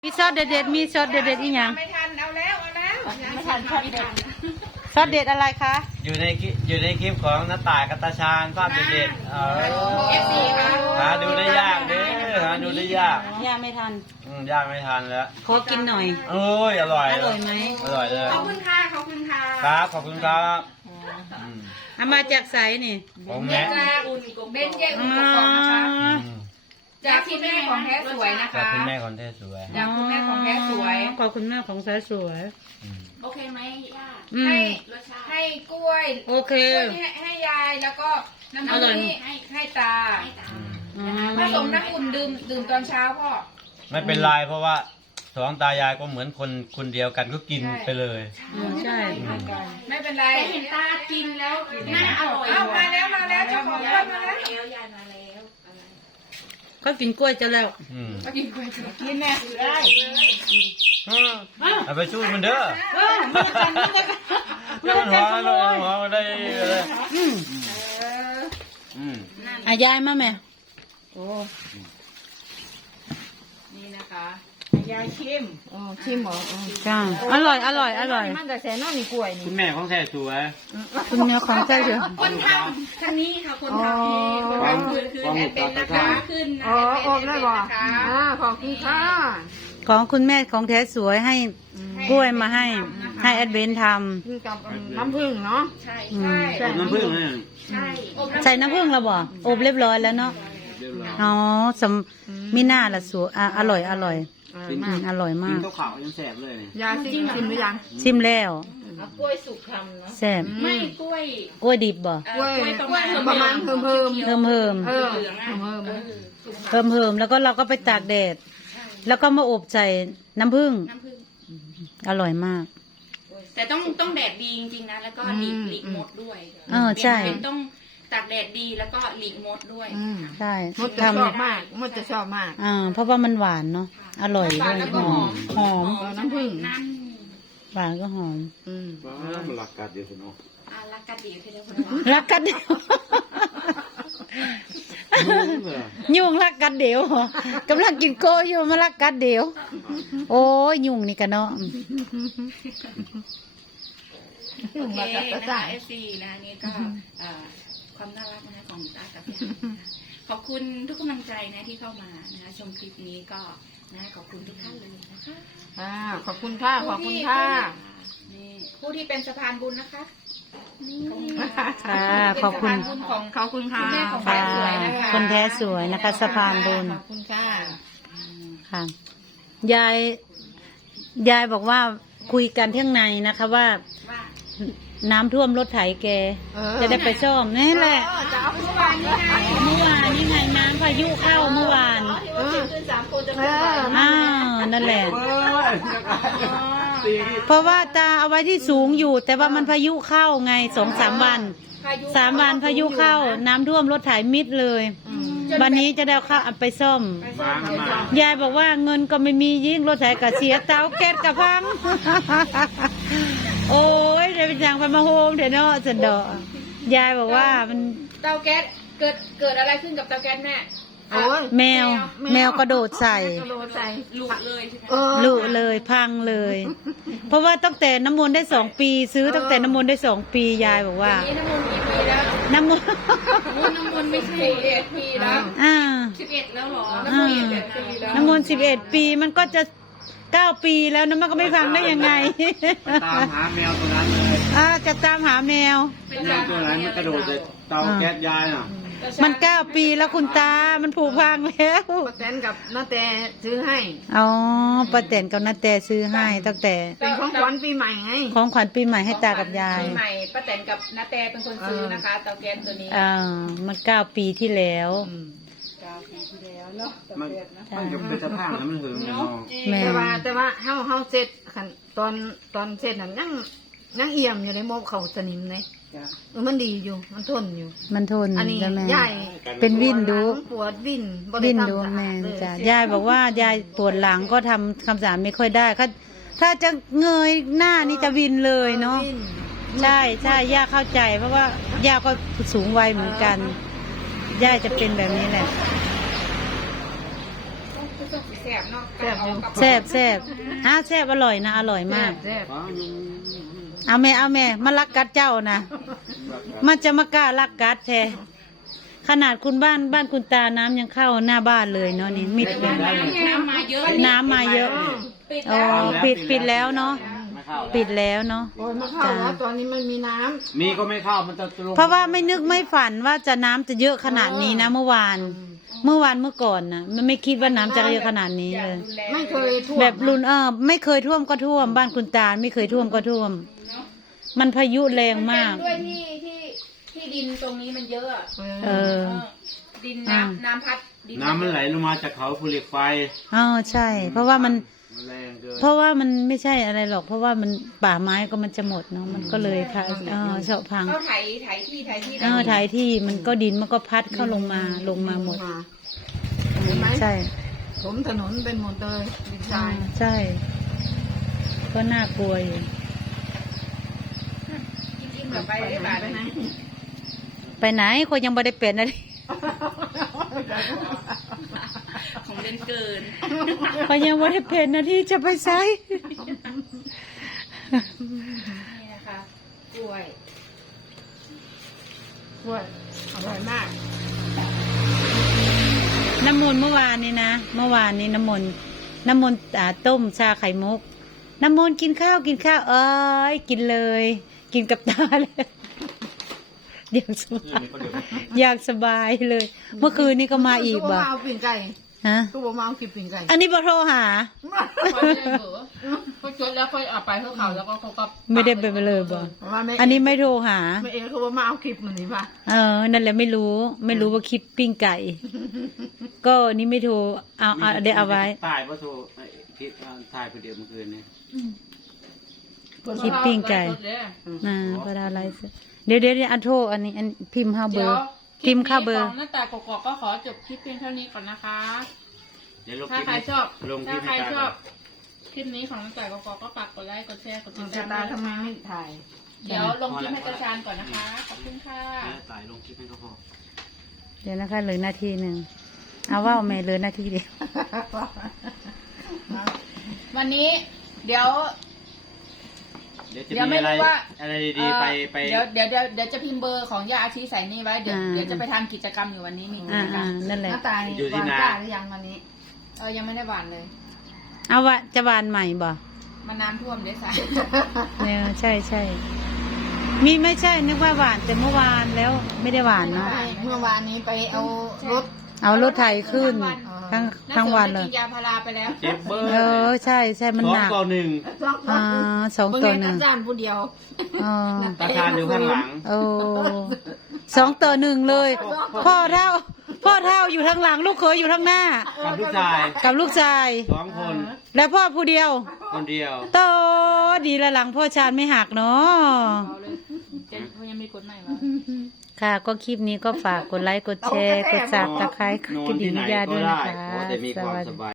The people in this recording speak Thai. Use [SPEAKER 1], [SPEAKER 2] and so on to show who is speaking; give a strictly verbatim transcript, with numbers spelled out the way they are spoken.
[SPEAKER 1] มีซอสเด็ดๆมีซอสเด็ดๆอีกอย่าง
[SPEAKER 2] ไม่ทันเอาแล้วเอาแล้วไม่ทันชอบเด็ด
[SPEAKER 1] ซอสเด็ดอะไรคะ
[SPEAKER 3] อยู่ในคลิปอยู่ในคลิปของน้าต่ายกับตาชาญภาพเด็ดๆเออ
[SPEAKER 2] เอฟซีค่ะ
[SPEAKER 3] หาดูได้ยากเด้อหาดูได้ยาก
[SPEAKER 1] ย่าไม่ทัน
[SPEAKER 3] อืมยากไม่ทันแล้ว
[SPEAKER 1] ขอกินหน่อย
[SPEAKER 3] โอ้ยอร่อย
[SPEAKER 1] อร่อยไหม
[SPEAKER 3] อร่อยเลย
[SPEAKER 2] ขอบคุณค่ะขอบคุณค่ะ
[SPEAKER 3] ครับขอบคุณครับอืม
[SPEAKER 1] เอามาจากไสนี่
[SPEAKER 3] ผม
[SPEAKER 2] เบ
[SPEAKER 3] แม่
[SPEAKER 2] นจาอุ่นกบเบนเจอุ่นกบกองนะคะ
[SPEAKER 3] อืม
[SPEAKER 2] จากคุณแม่ของแท้สวยนะ
[SPEAKER 3] จาก
[SPEAKER 2] คะ
[SPEAKER 3] คุณแม่คนเท่สวย
[SPEAKER 2] จากคุณแม่ของแท้สวย
[SPEAKER 1] ขอบคุณแม่ของสายสวย
[SPEAKER 3] อืม
[SPEAKER 4] โอเคไหมย่า
[SPEAKER 1] อืม
[SPEAKER 2] ให้
[SPEAKER 4] รสชาติ
[SPEAKER 2] ให้กล้วย
[SPEAKER 1] โอเค
[SPEAKER 2] กล้วยให้ให้ยายแล้วก็น้ำ
[SPEAKER 1] อร่อย
[SPEAKER 2] นี่ให้ให้ตา
[SPEAKER 4] ให้ตาม
[SPEAKER 1] อืม
[SPEAKER 2] ผสมน้ำอุ่นดื่มดื่มตอนเช้าพ่อ
[SPEAKER 3] ไม่เป็นไรเพราะว่าสองตายายก็เหมือนคนคนเดียวกันก็กินไปเลย
[SPEAKER 1] อืมใช่
[SPEAKER 2] ไม่เป็นไร
[SPEAKER 4] แต่เห็นตากินแล้วน่าอร่อย
[SPEAKER 2] เอามาแล้วมาแล้วเจ้าของบ้านมาแล้ว
[SPEAKER 4] แล้วยายมาแล้วอะไร
[SPEAKER 1] เขากินกล้วยจะแล้ว
[SPEAKER 3] อืม
[SPEAKER 2] กินกล้วยกินแม่ได้
[SPEAKER 3] เอาไปสู้มันเด้อ
[SPEAKER 1] เออมากันนี่เลย
[SPEAKER 3] เจ้าหัวเลยหัวได้เลย
[SPEAKER 1] อืม
[SPEAKER 3] อืม
[SPEAKER 1] อ่ะยายมาแม่
[SPEAKER 2] โอ้นี่นะคะ
[SPEAKER 5] ยายชิม
[SPEAKER 2] อ๋อชิมหรอ
[SPEAKER 1] จ้าอร่อยอร่อยอร่อย
[SPEAKER 2] มันแต่แสนนอกนี่กล้วยนี่
[SPEAKER 3] คุณแม่ของแท้สวย
[SPEAKER 1] คุณเมียของใจเดียว
[SPEAKER 4] คนทำท่านนี้ค่ะคนทำที่คนทำคือคือแอดเป็นนะคะขึ้นนะ
[SPEAKER 2] อ๋อ
[SPEAKER 4] แอด
[SPEAKER 2] โอ
[SPEAKER 4] เป็น
[SPEAKER 2] มได้
[SPEAKER 4] แอด
[SPEAKER 2] บ่
[SPEAKER 4] เป็นนะคะ
[SPEAKER 2] อ่าขอบคุณค่ะ
[SPEAKER 1] ของคุณแม่ของแท้สวยให้กล้วยมาให้ ให้แอดเบนท
[SPEAKER 2] กินกับน้ำผึ้งเนาะ
[SPEAKER 4] ใช่
[SPEAKER 1] ำอื
[SPEAKER 4] ใช่
[SPEAKER 1] ม
[SPEAKER 3] น้ำผึ้งเนี่ย
[SPEAKER 4] ใช่
[SPEAKER 1] ใส่น้ำผึ้งแล้วบ่อบเรียบร้อยแล้วเนาะ อ๋อสำมีหน้าละสวยอ่ะอร่อยอร่อยอืมอร่อย
[SPEAKER 3] กิ
[SPEAKER 1] มาน ก
[SPEAKER 3] ข้าวขาวยังแสบเลยเนี่ย
[SPEAKER 2] ยาชิมชิมหรือยัง
[SPEAKER 1] ชิมแล้ว
[SPEAKER 4] กล้วยสุกทำเนาะ
[SPEAKER 1] แซ่บ
[SPEAKER 4] ไม่กล้วย
[SPEAKER 1] กล้วยดิบบ่
[SPEAKER 4] เอ่อกล้วยประมาณ
[SPEAKER 2] ประมาณเพิ่มเพิ่ม
[SPEAKER 1] เพิ่มเพิ่ม
[SPEAKER 2] เออ
[SPEAKER 4] เหลืองอ่ะ
[SPEAKER 2] เพิ่ม
[SPEAKER 4] เอ
[SPEAKER 2] เพิ่ม
[SPEAKER 4] อสุก
[SPEAKER 1] เพิ่มเพิ่มแล้วก็เราก็ไปตากแดด แล้วก็มาอบใส่น้ำผึ้ง
[SPEAKER 4] น้ำผึ้ง
[SPEAKER 1] อร่อยมาก
[SPEAKER 4] แต่ต้องต้องแดดดีจริงๆนะแล้วก็หลีกหลีกมดด้วย
[SPEAKER 1] เออใช่
[SPEAKER 4] เป็นต้องตากแดดดีแล้วก็หลีกมดด้วย
[SPEAKER 2] อืม
[SPEAKER 1] ใช่
[SPEAKER 2] มดจะ
[SPEAKER 1] ท
[SPEAKER 2] ชอบมากมดจะชอบมาก
[SPEAKER 1] ำอ่าเพราะว่ามันหวานเนาะอร่อยด้วยหอมหอม
[SPEAKER 2] เออน้ำผึ้ง
[SPEAKER 4] นั่น
[SPEAKER 1] หวานก็หอม
[SPEAKER 2] อืม
[SPEAKER 3] มันหลักกัดเดียวคุณโอ้
[SPEAKER 4] อารักกันดีคือเดียวคน
[SPEAKER 1] รักกันเดียวยุ่งรักกันเดียวกำลังกินโกอยู่มารักกันเดียว โอ้ยยุ่งนี่กันเนาะ
[SPEAKER 4] โอเคนะคะเอฟซีนะนี่ก็เอ่อความน่ารักนะของตากับยายนะคะขอบคุณทุกกำลังใจนะที่เข้ามานะคะชมคลิปนี้ก็นะขอบคุณทุกท่านเลยนะคะ
[SPEAKER 2] อ่าขอบคุณค่ะขอบคุณค่ะ
[SPEAKER 4] นี่
[SPEAKER 2] ผู้ที่เป็นสะพานบุญนะคะ
[SPEAKER 1] ค่ะขอบคุณ
[SPEAKER 2] เป็นสะพานบุญของขอบคุณค่ะ
[SPEAKER 4] แม่ของ
[SPEAKER 1] ค่ะ
[SPEAKER 4] แม่สวยนะคะ
[SPEAKER 1] คนแท้สวยนะคะสะพานบุญ
[SPEAKER 2] ขอบคุณค่ะ
[SPEAKER 1] ค่ะ ยาย ยายบอกว่าคุยกันเที่ยงในนะคะว่า
[SPEAKER 4] ว่า
[SPEAKER 1] น้ำท่วมรถไถแก
[SPEAKER 2] เออ
[SPEAKER 1] จะได้ไปซ่อมนี่แหละ
[SPEAKER 2] เออจะเอาไปสว่างนี่ไง
[SPEAKER 1] เมื่อวานนี่ไงน้ำพายุเข้าเมื่อวาน
[SPEAKER 2] เออเออ
[SPEAKER 1] อ้าวนั่นแหละ
[SPEAKER 3] เฮ้ยตี
[SPEAKER 1] เพราะว่าตาเอาไว้ที่สูงอยู่ แต่ว่ามันพายุเข้าไงสองสามวัน
[SPEAKER 2] พายุ
[SPEAKER 1] สามวันพายุเข้า น้ำท่วมรถไถมิดเลย
[SPEAKER 2] อืม
[SPEAKER 1] วันนี้จะได้เข้าเอาไปซ่อม
[SPEAKER 3] มามาย
[SPEAKER 1] ายบอกว่าเงินก็ไม่มียิ่งรถไถก็เสียเตาแก๊สกับพัง โอ้ยเดี๋ยวไปจังไปมาโฮมเดี๋ยวเนาะจันดอกยายบอกว่ามัน
[SPEAKER 2] เตาแก๊สเกิดเกิดอะไรขึ้นกับเตาแก๊สแม่โอ้ย
[SPEAKER 1] แมว แมวกระโดดใส่
[SPEAKER 2] กระโดดใส่
[SPEAKER 4] หลุดเลยใช่ไหม
[SPEAKER 2] เออ
[SPEAKER 1] ลุเลยพังเลย เพราะว่าตั้งแต่น้ำมนต์ได้สองปี ซื้อตั้งแต่น้ำมนต์ได้สองปียายบอกว่า
[SPEAKER 2] นี่น้ำมันกี่ปีแล้ว
[SPEAKER 1] น้ำมนต์
[SPEAKER 4] โอ้น้ำมันต์ไม่ใช่
[SPEAKER 2] สิบเอ็ดปีแล้ว
[SPEAKER 1] อ่า
[SPEAKER 4] สิบเอ็ดแล้วเหรอ
[SPEAKER 2] น้ำมันสิบเอ็ดปีแล้ว
[SPEAKER 1] น้ำมนต์สิบเอ็ดปีมันก็จะเก้าปีแล้วนะมันก็ไม่พังได้ยังไง
[SPEAKER 3] ตามหาแมวตัวนั้นเลย
[SPEAKER 1] อ่าจะตามหาแมว
[SPEAKER 3] แมวตัวนั้นมันกระโดดจากเตาแก๊สยายน่ะ
[SPEAKER 1] มันเก้าปีแล้วคุณตา มันผูกพังแล้ว
[SPEAKER 2] ป้าแตนกับน้าแต่ซื้อให้
[SPEAKER 1] อ๋อป้าแตนกับน้าแต่ซื้อให้ตั้งแต่
[SPEAKER 2] เป็นของขวัญปีใหม่ไง
[SPEAKER 1] ของขวัญปีใหม่ให้ตากับยาย
[SPEAKER 2] ปีใหม่ป้าแตนกับน้าแต่เป็นคนซื้อนะคะเตาแก๊สตัวนี้
[SPEAKER 1] อ่า มันเก้าปีที่แล้ว
[SPEAKER 2] เก้าปีที่แล้วเนาะ
[SPEAKER 3] มันมันจะเป็นสภาพแล้วมันหึงเนาะ
[SPEAKER 1] แม่
[SPEAKER 2] แต่ว่าแต่ว่าเฮาเฮาเสร็จคันตอนตอนเสร็จน่ะยังยังเอี่ยมอยู่ในโมบเขาสนิมเลยเออมันดีอยู่ มันทนอยู่
[SPEAKER 1] มันทน
[SPEAKER 2] อันนี้
[SPEAKER 1] แล้วแม่
[SPEAKER 2] ยาย
[SPEAKER 1] เป็นวินดู
[SPEAKER 2] ปวดวินบ่ไ
[SPEAKER 1] วินดู
[SPEAKER 2] ทำสะอา
[SPEAKER 1] แม่
[SPEAKER 2] เลย
[SPEAKER 1] จ้ะยายบอกว่ายายปวดหลังก็ทำคำสารไม่ค่อยได้ถ้าถ้าจะเงยหน้านี่จะวินเลยเนาะ
[SPEAKER 2] วิ
[SPEAKER 1] ใช่ใช่ย่าเข้าใจ เพราะว่าย่าก็สูงวัยเหมือนกันย่าจะเป็นแบบนี้แหละ
[SPEAKER 2] ต้องแซ่บ
[SPEAKER 4] บเนาะ
[SPEAKER 2] แซ่บอยู่
[SPEAKER 1] แซ่บแซ่บอ้าวแซ่บอร่อยนะอร่อยมาก
[SPEAKER 2] แซ่บ
[SPEAKER 1] เอาแม่เอาแม่มาลักกัดเจ้านะมันจะมากล้าลักกัดแท้ขนาดคุณบ้านบ้านคุณตาน้ำยังเข้าหน้าบ้านเลยเนาะนี่มิดเลย
[SPEAKER 4] น้ำมาเยอะ
[SPEAKER 1] น้ำมาเยอะ
[SPEAKER 4] ปิด
[SPEAKER 1] อ๋อ
[SPEAKER 4] แล้ว
[SPEAKER 1] ปิดปิดแล้วเนาะปิดแล้วเนาะ
[SPEAKER 2] โอ้ยมาเข้าแล้วตอนนี้มันมีน้ำ
[SPEAKER 3] มีก็ไม่เข้ามันจะลง
[SPEAKER 1] เพราะว่าไม่นึกไม่ฝันว่าจะน้ำจะเยอะขนาดนี้นะเมื่อวาน เมื่อวานเมื่อก่อนนะมันไม่คิดว่าน้ำจะเยอะขนาดนี้เลย
[SPEAKER 2] ไม่เคยท่วม
[SPEAKER 1] แบบรุนเออไม่เคยท่วมก็ท่วม บ้านคุณตาไม่เคยท่วมก็ท่วม มันพายุแรงมาก
[SPEAKER 4] ด้วยที่ที่ที่ดินตรงนี้มันเยอะอะ
[SPEAKER 1] เออ
[SPEAKER 4] ดิน
[SPEAKER 1] อ่า
[SPEAKER 4] น้ำน้ำพัดดิ
[SPEAKER 3] น้ำมันไหลลงมาจากเขาภูเหล็กไฟ
[SPEAKER 1] อ๋อใช่ เพราะว่ามัน
[SPEAKER 3] มันแรงเกิน
[SPEAKER 1] เพราะว่ามันไม่ใช่อะไรหรอก เพราะว่ามันป่าไม้ก็มันจะหมดเนาะมันก็เลยพาเออเฉาะพัง
[SPEAKER 4] เขาไถไถที่ไถที่
[SPEAKER 1] เออถ่ายที่มันก็ดินมันก็พัดเข้าลงมาลงมาหมด
[SPEAKER 2] เห็นไหม
[SPEAKER 1] ใช่
[SPEAKER 2] ผมถนนเป็นหมดเลยดินท
[SPEAKER 1] อ่าร
[SPEAKER 2] าย
[SPEAKER 1] ใช่ ก็น่ากลัวอยู่
[SPEAKER 4] จริงๆแบบไปได้บาท
[SPEAKER 2] ไปไหน
[SPEAKER 1] ไปไหนคนยังไม่ได้เป็นนะ
[SPEAKER 4] ของเล่นเกิน
[SPEAKER 1] คนยังไม่ได้เป็นนะที่จะไปใช้
[SPEAKER 4] นี่นะคะกล้วย
[SPEAKER 2] กล้วยอร่อยมาก
[SPEAKER 1] น้ำมนต์เมื่อวานนี้นะเมื่อวานนี้น้ำมนต์น้ำมนต์อ่าต้มชาไข่มุก น้ำมนต์กินข้าวกินข้าวเอ้ยกินเลย กินกับตาเลยอยากสบายอยากสบายเลย เมื่อคืนนี้ก็มาอีก
[SPEAKER 2] บ่
[SPEAKER 1] บ่
[SPEAKER 2] มาเอาปิ่งไก่
[SPEAKER 1] ฮะ
[SPEAKER 2] กูบอกมาเอากินปิ่งไก่
[SPEAKER 1] อันนี้บ่โทรหา
[SPEAKER 5] เขาจดแล้วค่อยเอาไปเขาเขาแล้วก็เขาก็
[SPEAKER 1] ไม่ได้ไปเลยบ่
[SPEAKER 2] ว่าไม่
[SPEAKER 1] อันนี้ไม่โทรหา
[SPEAKER 2] ไม่เองเขาบอกมาเอาคลิปมันนี่ป่ะ
[SPEAKER 1] เออ นั่นแหละไม่รู้ ไม่รู้ว่าคลิปปิ้งไก่ ก็นี่ไม่โทร เอาเอาเดี๋ยวเอาไว้
[SPEAKER 3] ตายเพราะโทรไอ้คิดว่าถ่ายคนเดียวเมื่อคืนนี้
[SPEAKER 1] คลิปปิ้งไก่นะพระดาไลฟ์สดเดี๋ยวเดี๋ยวเดี๋ยวอันโทรอันนี้อันพิมพ์ห้าเบอ
[SPEAKER 5] เดี๋ยว
[SPEAKER 1] ร์ พิมพ์เข้าเบอร์
[SPEAKER 5] ของหน้าตากกอกก็ขอจบคลิปเพียงเท่านี้ก่อนนะคะ
[SPEAKER 3] เดี๋ยวลงค
[SPEAKER 5] ถ้า
[SPEAKER 3] ลิป
[SPEAKER 5] ใครชอบ
[SPEAKER 3] ลงคลิ
[SPEAKER 5] ถ้า
[SPEAKER 3] ป
[SPEAKER 5] ใคร
[SPEAKER 3] ให้
[SPEAKER 5] ช
[SPEAKER 3] ตา
[SPEAKER 5] อบคลิปนี้ของน้าตากกอกก็ฝากกดไลค์กดแชร์กดติ
[SPEAKER 2] มั
[SPEAKER 5] ด
[SPEAKER 2] นจะ
[SPEAKER 5] ตาม
[SPEAKER 2] ตา
[SPEAKER 5] ด้วย
[SPEAKER 2] ทำไม
[SPEAKER 5] นะคะ
[SPEAKER 2] ไม่ถ่าย
[SPEAKER 5] เดี๋ยวลงคลิปให้ตาชานก่อนนะคะขอบคุณค่ะ
[SPEAKER 3] ตายลงคลิปให้เขาพอ
[SPEAKER 1] เดี๋ยวนะคะเหลือนาทีหนึ่งเอาว่าแม่เหลือนาทีเดียว
[SPEAKER 5] วันนี้เดี๋ยว
[SPEAKER 3] เดี๋ยวจะ
[SPEAKER 5] เดี๋ยว
[SPEAKER 3] มี
[SPEAKER 5] ไม่
[SPEAKER 3] อะไร
[SPEAKER 5] รู้ว่า
[SPEAKER 3] อะไรดีๆไปไป
[SPEAKER 5] เดี๋ยวเดี๋ยวเดี๋ยวเดี๋ยวจะพิมพ์เบอร์ของยาอาชีใส่นี่ไว้เดี๋ยว
[SPEAKER 1] อ่า
[SPEAKER 5] เดี๋ยวจะไปทำกิจกรรมอยู่วันนี้มีกิ
[SPEAKER 1] อ่า
[SPEAKER 5] จกรร
[SPEAKER 1] อ่าม นั่นแห
[SPEAKER 2] ห
[SPEAKER 1] ละ
[SPEAKER 2] น้าตานี่วางกล้าหรือยังวันนี้
[SPEAKER 5] เออยังไม่ได้หวานเลย
[SPEAKER 1] เอาวะจะบานใหม่บ่
[SPEAKER 5] มาน้ำท่วมเดี๋ยวใส่
[SPEAKER 1] เนี่ยใช่ใช่มีไม่ใช่นึกว่าหวานแต่เมื่อวานแล้วไม่ได้หวานเนาะ
[SPEAKER 2] เมื่อวานนี้ไปเอารถ
[SPEAKER 1] เอารถไถขึ้นทั้งทั้งวันเลย
[SPEAKER 5] กินยาพาราไปแล้ว
[SPEAKER 3] เจ็บเบอร์
[SPEAKER 1] เออใช่ใช่มัน
[SPEAKER 3] สอ
[SPEAKER 1] ห
[SPEAKER 3] ง
[SPEAKER 1] นัก
[SPEAKER 3] ต่อหนึ่ง
[SPEAKER 1] อ่าสองต่อหนึ่ง
[SPEAKER 2] อาจารย์ผู้เดียว
[SPEAKER 1] อ๋อ
[SPEAKER 3] ตาชานอยู่ข้างหลัง
[SPEAKER 1] โอ้สองต่อหนึ่งเลย พ่อเท่า พ่อเท่าอยู่ทางหลัง ลูกเขยอยู่ทางหน้า
[SPEAKER 3] กับลูกชาย
[SPEAKER 1] กับลูกชาย
[SPEAKER 3] สองคน
[SPEAKER 1] แล้วพ่อผู้เดียว
[SPEAKER 3] คนเดียว
[SPEAKER 1] โตดีละหลังพ่อชาญไม่หักเนาะ
[SPEAKER 5] เอาเลยเจนเขายังมีกฎใหม่วะ
[SPEAKER 1] ค่ะ ก็คลิปนี้ก็ฝากกดไลค์กดแชร์ กดซับสไครต์กดกระดิ่งญาติด้วยนะคะ
[SPEAKER 3] โอ้แต่มีความ
[SPEAKER 1] สวัส
[SPEAKER 3] ส
[SPEAKER 1] ดี
[SPEAKER 3] บาย